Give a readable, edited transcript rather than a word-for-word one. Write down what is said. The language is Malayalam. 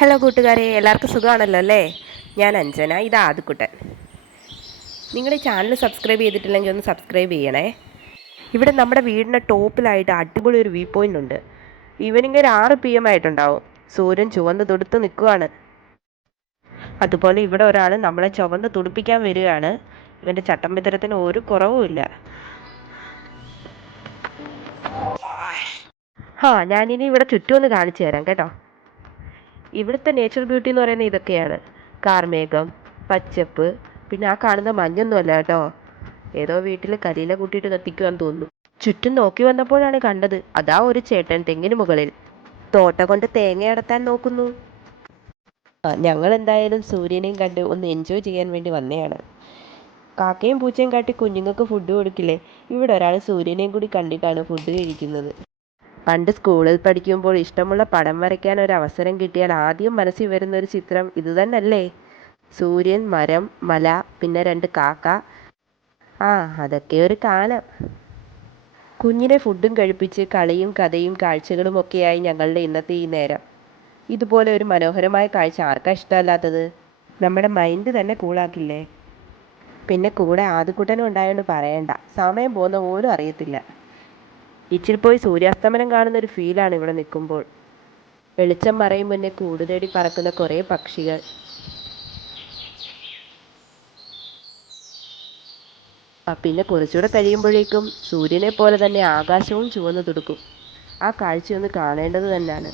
ഹലോ കൂട്ടുകാരെ, എല്ലാവർക്കും സുഖമാണല്ലോ അല്ലേ? ഞാൻ അഞ്ജന, ഇത് ആദ്യക്കുട്ടൻ. നിങ്ങൾ ഈ ചാനൽ സബ്സ്ക്രൈബ് ചെയ്തിട്ടില്ലെങ്കിൽ ഒന്ന് സബ്സ്ക്രൈബ് ചെയ്യണേ. ഇവിടെ നമ്മുടെ വീടിൻ്റെ ടോപ്പിലായിട്ട് അടിപൊളി ഒരു വ്യൂ പോയിൻ്റ് ഉണ്ട്. ഈവനിങ് ഒരു 6 PM ആയിട്ടുണ്ടാവും. സൂര്യൻ ചുവന്ന് തുടുത്ത് നിൽക്കുവാണ്. അതുപോലെ ഇവിടെ ഒരാൾ നമ്മളെ ചുവന്ന് തുടിപ്പിക്കാൻ വരികയാണ്. ഇവൻ്റെ ചട്ടമ്പിത്തരത്തിന് ഒരു കുറവുമില്ല. ഞാനിനി ഇവിടെ ചുറ്റും ഒന്ന് കാണിച്ചു തരാം കേട്ടോ. ഇവിടുത്തെ നേച്ചർ ബ്യൂട്ടി എന്ന് പറയുന്നത് ഇതൊക്കെയാണ്: കാർമേഘം, പച്ചപ്പ്, പിന്നെ ആ കാണുന്ന മഞ്ഞൊന്നുമല്ല കേട്ടോ, ഏതോ വീട്ടിൽ കരിയില കൂട്ടിയിട്ട് നിർത്തിക്കുവാന്ന് തോന്നുന്നു. ചുറ്റും നോക്കി വന്നപ്പോഴാണ് കണ്ടത്, അതാ ഒരു ചേട്ടൻ തെങ്ങിന് മുകളിൽ തോട്ട കൊണ്ട് തേങ്ങ അടത്താൻ നോക്കുന്നു. ഞങ്ങൾ എന്തായാലും സൂര്യനെയും കണ്ട് ഒന്ന് എൻജോയ് ചെയ്യാൻ വേണ്ടി വന്നതാണ്. കാക്കയും പൂച്ചയും കാട്ടി കുഞ്ഞുങ്ങൾക്ക് ഫുഡ് കൊടുക്കില്ലേ, ഇവിടെ ഒരാൾ സൂര്യനെയും കൂടി കണ്ടിട്ടാണ് ഫുഡ് കഴിക്കുന്നത്. പണ്ട് സ്കൂളിൽ പഠിക്കുമ്പോൾ ഇഷ്ടമുള്ള പടം വരയ്ക്കാൻ ഒരു അവസരം കിട്ടിയാൽ ആദ്യം മനസ്സിൽ വരുന്ന ഒരു ചിത്രം ഇതുതന്നല്ലേ? സൂര്യൻ, മരം, മല, പിന്നെ 2 കാക്ക. അതൊക്കെ ഒരു കാലം. കുഞ്ഞിനെ ഫുഡും കഴിപ്പിച്ച് കളിയും കഥയും കാഴ്ചകളും ഒക്കെയായി ഞങ്ങളുടെ ഇന്നത്തെ ഈ നേരം. ഇതുപോലെ ഒരു മനോഹരമായ കാഴ്ച ആർക്കാ ഇഷ്ടമല്ലാത്തത്? നമ്മുടെ മൈൻഡ് തന്നെ കൂളാക്കില്ലേ? പിന്നെ കൂടെ ആദ്യക്കുട്ടനും ഉണ്ടായോണ്ട് പറയണ്ട, സമയം പോകുന്ന പോലും അറിയത്തില്ല. ഇച്ചിരി പോയി സൂര്യാസ്തമനം കാണുന്നൊരു ഫീലാണ് ഇവിടെ നിൽക്കുമ്പോൾ. വെളിച്ചം മറയും മുന്നേ കൂട് തേടി പറക്കുന്ന കുറേ പക്ഷികൾ. പിന്നെ കുറച്ചുകൂടെ കഴിയുമ്പോഴേക്കും സൂര്യനെ പോലെ തന്നെ ആകാശവും ചുവന്നു തുടുക്കും. ആ കാഴ്ചയൊന്ന് കാണേണ്ടത് തന്നെയാണ്.